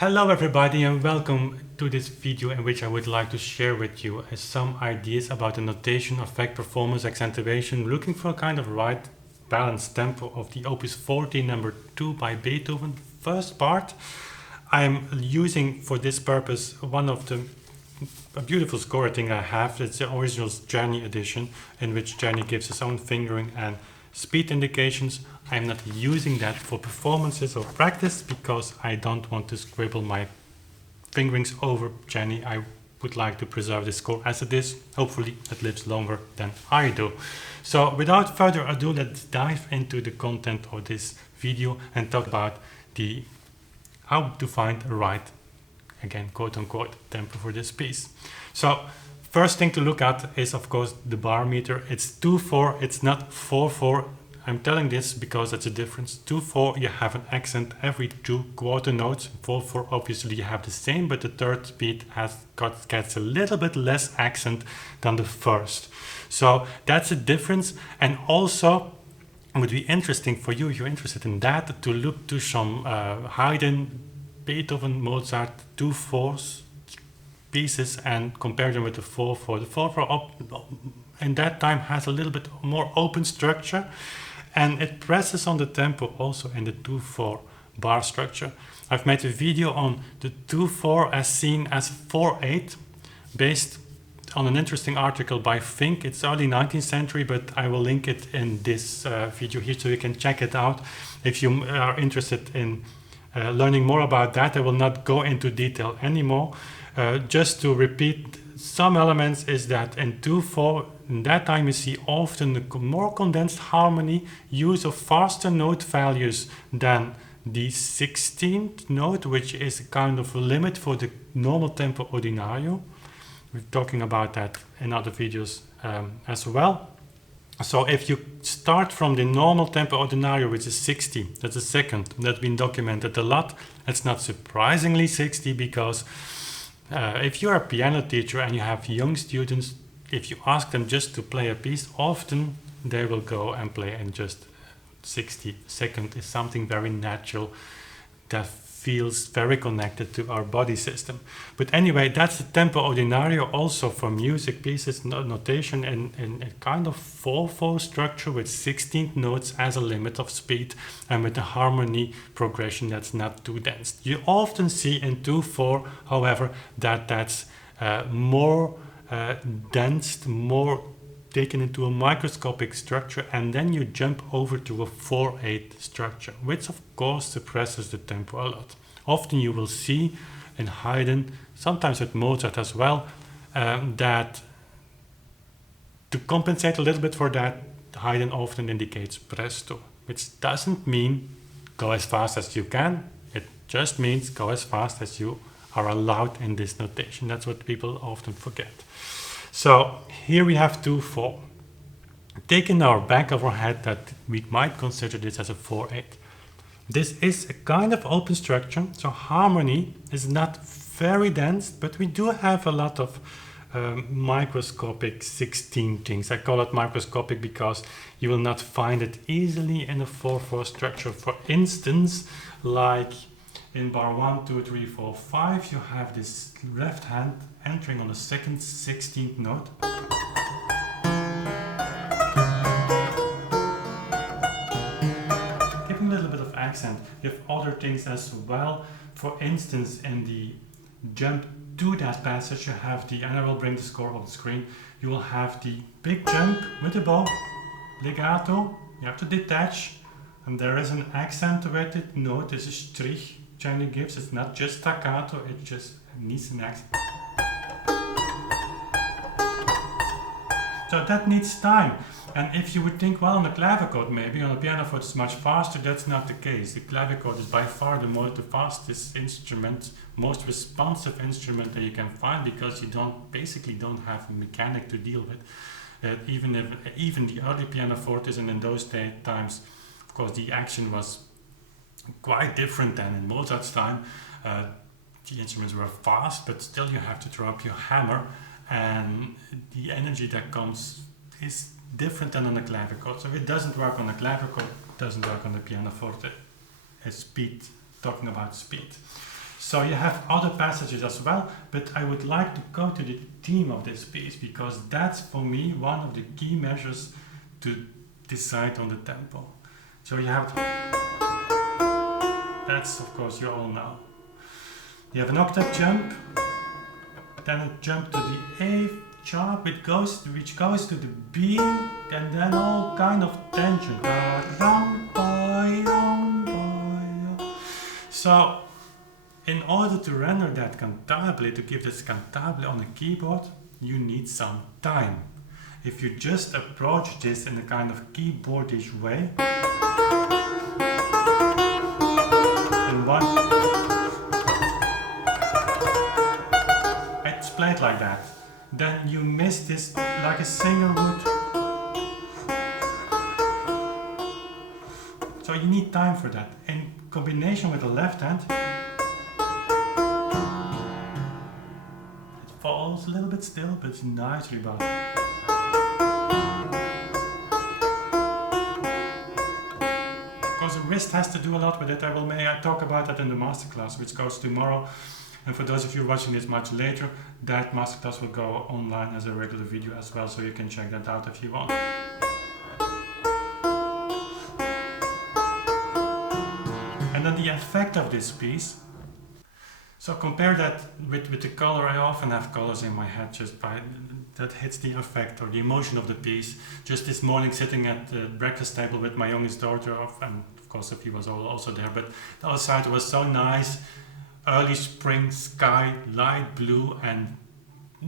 Hello everybody and welcome to this video in which I would like to share with you some ideas about the notation, effect, performance, accentuation, looking for a kind of right balanced tempo of the Opus 40 number 2 by Beethoven. First part, I am using for this purpose one of a beautiful score I think I have. It's the original Journey edition in which Journey gives his own fingering and speed indications. I'm not using that for performances or practice because I don't want to scribble my fingerings over Jenny. I would like to preserve the score as it is. Hopefully it lives longer than I do. So without further ado, let's dive into the content of this video and talk about how to find a right, again, quote-unquote, tempo for this piece. So first thing to look at is, of course, the bar meter. It's 2/4, it's not 4/4. I'm telling this because it's a difference. 2/4, you have an accent every 2 quarter notes. 4/4, obviously, you have the same, but the third beat gets a little bit less accent than the first. So that's a difference. And also, it would be interesting for you, if you're interested in that, to look to some Haydn, Beethoven, Mozart 2/4 pieces and compare them with the 4/4. The 4/4 in that time has a little bit more open structure, and it presses on the tempo also in the 2/4 bar structure. I've made a video on the 2/4 as seen as 4/8, based on an interesting article by Fink. It's early 19th century, but I will link it in this video here so you can check it out if you are interested in learning more about that. I will not go into detail anymore. Just to repeat some elements is that in 2/4, in that time you see often a more condensed harmony, use of faster note values than the 16th note, which is a kind of a limit for the normal tempo ordinario. We're talking about that in other videos as well. So if you start from the normal tempo ordinario, which is 60, that's the second, that's been documented a lot. It's not surprisingly 60 because if you're a piano teacher and you have young students, if you ask them just to play a piece, often they will go and play in just 60. Second is something very natural that feels very connected to our body system. But anyway, that's the tempo ordinario also for music pieces, notation in a kind of 4/4 structure with 16 notes as a limit of speed and with a harmony progression that's not too dense. You often see in 2/4, however, that's more dense, more taken into a microscopic structure, and then you jump over to a 4/8 structure, which of course suppresses the tempo a lot. Often you will see in Haydn, sometimes with Mozart as well, that to compensate a little bit for that, Haydn often indicates presto, which doesn't mean go as fast as you can. It just means go as fast as you are allowed in this notation. That's what people often forget. So here we have 2/4. Take in our back of our head that we might consider this as a 4/8. This is a kind of open structure, so harmony is not very dense, but we do have a lot of microscopic 16 things. I call it microscopic because you will not find it easily in a 4/4 structure. For instance, like in bar 1, 2, 3, 4, 5, you have this left hand entering on the second 16th note. Giving a little bit of accent. You have other things as well. For instance, in the jump to that passage, you have and I will bring the score on the screen, you will have the big jump with the bow, legato, you have to detach, and there is an accentuated note, this is strich. Journey gives, it's not just staccato, it just needs an accent. So that needs time. And if you would think, well, on the clavichord maybe, on a pianoforte it's much faster, that's not the case. The clavichord is by far the fastest instrument, most responsive instrument that you can find, because you basically don't have a mechanic to deal with. Even the early pianofortes, and in those times, of course, the action was quite different than in Mozart's time. The instruments were fast, but still you have to throw up your hammer, and the energy that comes is different than on the clavichord. So it doesn't work on the clavichord, it doesn't work on the pianoforte. It's speed, talking about speed. So you have other passages as well, but I would like to go to the theme of this piece because that's for me one of the key measures to decide on the tempo. So you have, that's of course you all know. You have an octave jump, then a jump to the A sharp, which goes to the B, and then all kind of tension. So, in order to render that cantabile, to give this cantabile on a keyboard, you need some time. If you just approach this in a kind of keyboardish way, in one, it's played like that, then you miss this like a singer would. So you need time for that. In combination with the left hand, it falls a little bit still, but it's nicely bowed. Of course, the wrist has to do a lot with it. I talk about that in the masterclass, which goes tomorrow. And for those of you watching this much later, that masterclass will go online as a regular video as well, so you can check that out if you want. And then the effect of this piece. So compare that with the color. I often have colors in my head just by that hits the effect or the emotion of the piece. Just this morning, sitting at the breakfast table with my youngest daughter, and of course Sophie was also there, but the outside was so nice. Early spring sky, light blue, and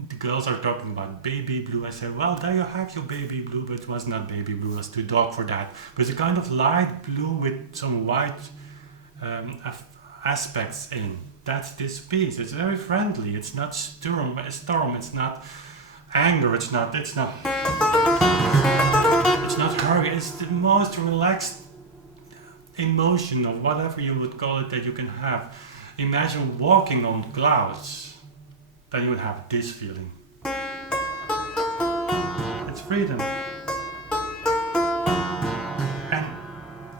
the girls are talking about baby blue. I said, well, there you have your baby blue, but it was not baby blue, it was too dark for that. But it's a kind of light blue with some white aspects in. That's this piece. It's very friendly. It's not storm. It's not anger. It's not hurry. It's the most relaxed emotion of whatever you would call it that you can have. Imagine walking on clouds, then you would have this feeling. It's freedom. And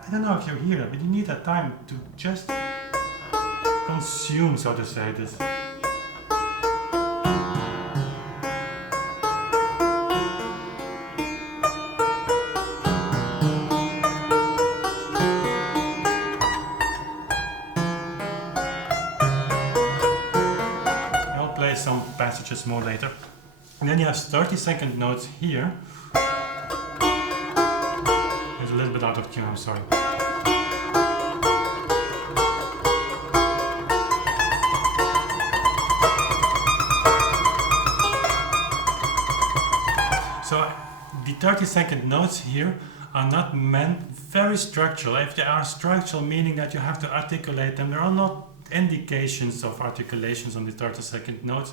I don't know if you hear that, but you need that time to just consume, so to say, this. Some passages more later. And then you have 30-second notes here. It's a little bit out of tune, I'm sorry. So the 30-second notes here are not meant very structural. If they are structural, meaning that you have to articulate them, there are not indications of articulations on the 30-second notes,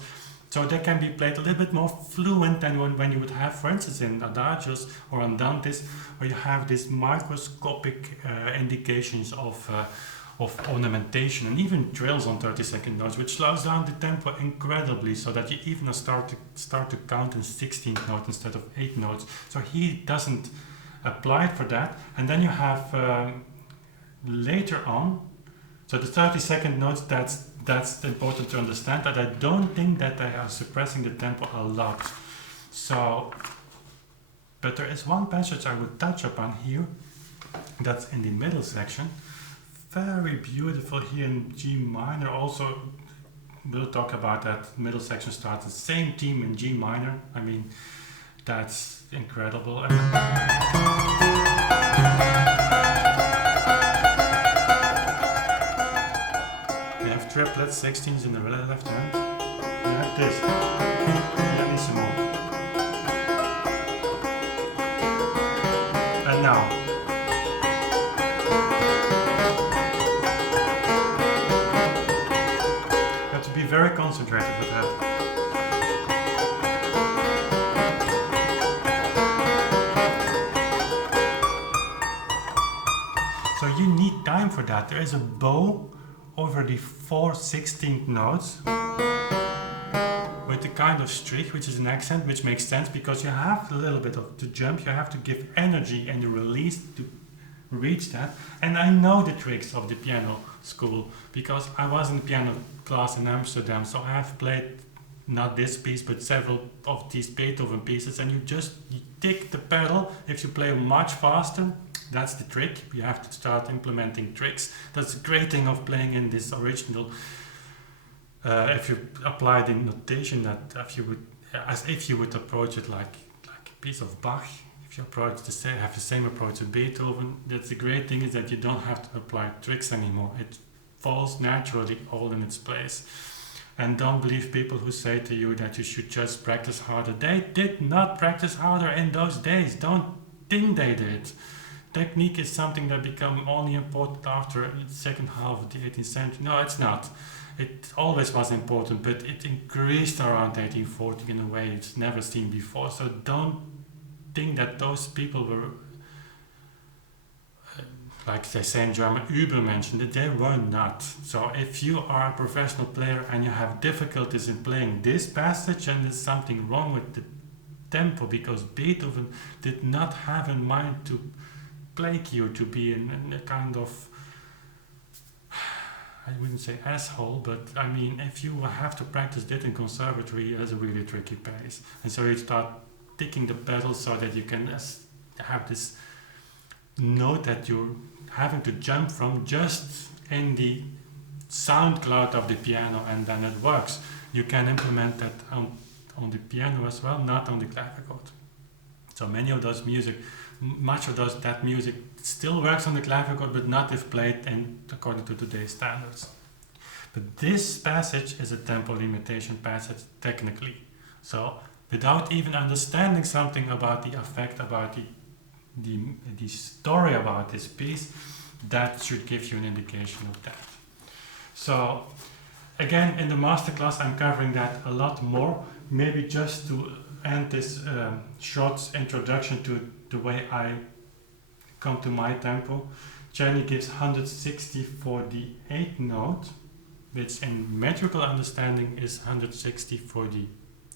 so they can be played a little bit more fluent than when you would have, for instance, in adagios or andantes, where you have these microscopic indications of ornamentation, and even trills on 30-second notes, which slows down the tempo incredibly, so that you even start to count in 16th note instead of 8 notes. So he doesn't apply it for that. And then you have later on. So the 30-second notes, that's important to understand, that I don't think that they are suppressing the tempo a lot. So, but there is one passage I would touch upon here, that's in the middle section. Very beautiful here in G minor. Also, we'll talk about that middle section starts the same theme in G minor. I mean, that's incredible. Triplets, 16s in the left hand. You have this. Pianissimo. And now. You have to be very concentrated with that. So you need time for that. There is a bow over the 4 16th notes with the kind of streak, which is an accent, which makes sense because you have a little bit of the jump, you have to give energy and the release to reach that. And I know the tricks of the piano school, because I was in piano class in Amsterdam, so I have played not this piece but several of these Beethoven pieces, and you take the pedal. If you play much faster, that's the trick. You have to start implementing tricks. That's the great thing of playing in this original. If you apply the notation that if you would, as if you would approach it like a piece of Bach. If you have the same approach to Beethoven, that's the great thing, is that you don't have to apply tricks anymore. It falls naturally all in its place. And don't believe people who say to you that you should just practice harder. They did not practice harder in those days. Don't think they did. Technique is something that became only important after the second half of the 18th century. No, it's not. It always was important, but it increased around 1840 in a way it's never seen before. So don't think that those people were, like they say in German, Übermenschen, that they were not. So if you are a professional player and you have difficulties in playing this passage, and there's something wrong with the tempo, because Beethoven did not have in mind to plague you, to be in a kind of, I wouldn't say asshole, but I mean, if you have to practice that in conservatory, it's a really tricky pace. And so you start ticking the pedals so that you can have this note that you're having to jump from just in the sound cloud of the piano, and then it works. You can implement that on the piano as well, not on the clavichord. So much of that music still works on the clavichord, but not if played according to today's standards. But this passage is a tempo limitation passage technically. So without even understanding something about the effect, about the story about this piece, that should give you an indication of that. So again, in the masterclass I'm covering that a lot more. Maybe just to end this short introduction to the way I come to my tempo. Czerny gives 160 for the 8th note, which in metrical understanding is 160 for the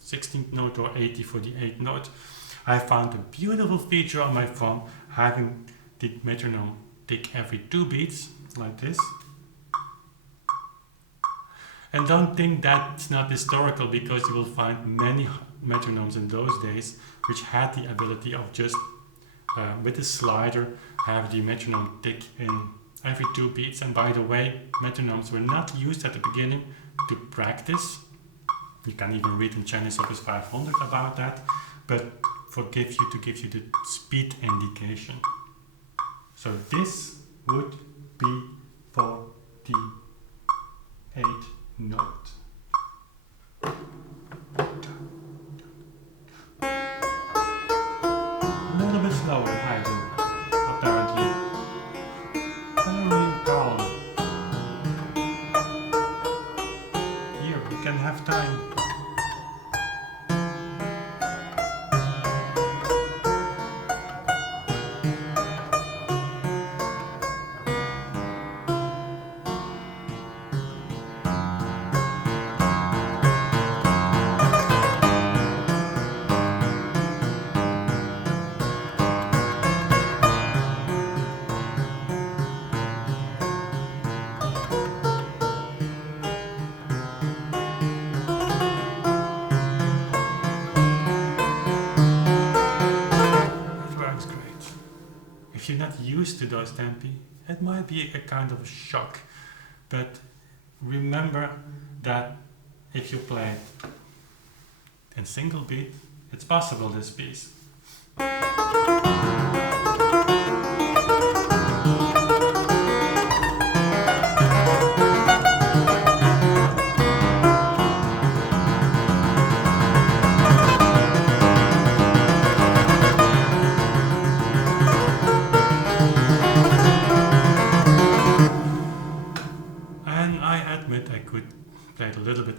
16th note, or 80 for the 8th note. I found a beautiful feature on my phone, having the metronome tick every 2 beats, like this. And don't think that's not historical, because you will find many metronomes in those days which had the ability of just with a slider have the metronome tick in every 2 beats. And by the way, metronomes were not used at the beginning to practice. You can even read in Czerny's Opus 500 about that, but to give you the speed indication. So this would be for the 8th note. A little bit slower than I do, apparently. Very calm. Here, we can have time. If you're not used to those tempi, it might be a kind of a shock. But remember that if you play in single beat, it's possible, this piece.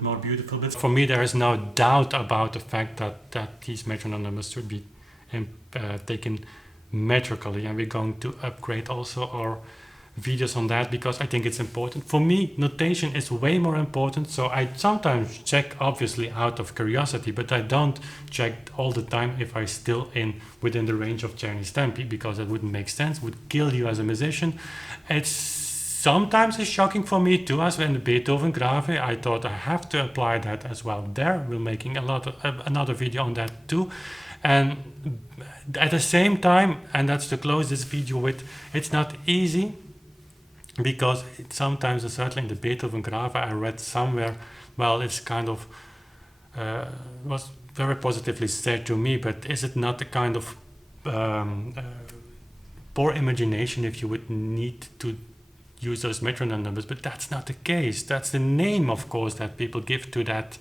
More beautiful, but for me there is no doubt about the fact that these metronome numbers should be taken metrically, and we're going to upgrade also our videos on that, because I think it's important. For me, notation is way more important, so I sometimes check, obviously out of curiosity, but I don't check all the time if I still within the range of Czerny's tempi, because that wouldn't make sense, would kill you as a musician. It's Sometimes it's shocking for me too, as in the Beethoven Grave. I thought I have to apply that as well there. We're making a lot of another video on that too. And at the same time, and that's to close this video with, it's not easy, because sometimes, certainly in the Beethoven Grave, I read somewhere, well, it's kind of was very positively said to me, but is it not a kind of poor imagination if you would need to use those metronome numbers? But that's not the case. That's the name, of course, that people give to that,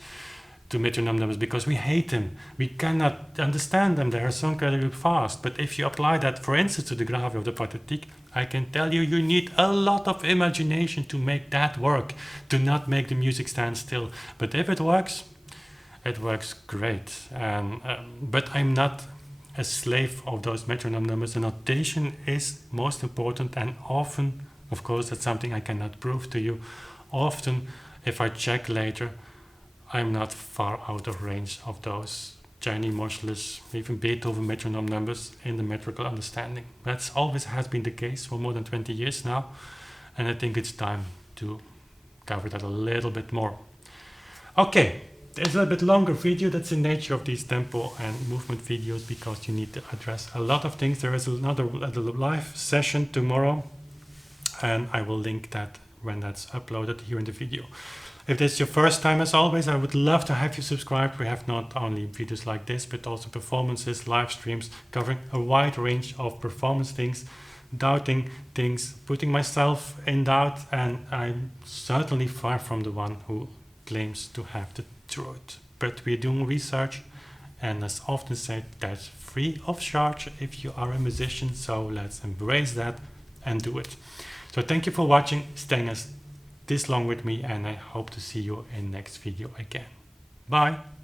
to metronome numbers, because we hate them. We cannot understand them. They are so incredibly fast. But if you apply that, for instance, to the Grave of the Pathétique, I can tell you, you need a lot of imagination to make that work, to not make the music stand still. But if it works great. But I'm not a slave of those metronome numbers. The notation is most important, and often, of course, that's something I cannot prove to you. Often, if I check later, I'm not far out of range of those Chinese modulus, even Beethoven metronome numbers in the metrical understanding. That's always has been the case for more than 20 years now, and I think it's time to cover that a little bit more. Okay. It's a little bit longer video. That's the nature of these tempo and movement videos, because you need to address a lot of things. There is another live session tomorrow, and I will link that when that's uploaded here in the video. If this is your first time, as always, I would love to have you subscribe. We have not only videos like this, but also performances, live streams, covering a wide range of performance things, doubting things, putting myself in doubt, and I'm certainly far from the one who claims to have the truth. But we're doing research, and as often said, that's free of charge if you are a musician, so let's embrace that and do it. So thank you for watching, staying this long with me, and I hope to see you in next video again. Bye!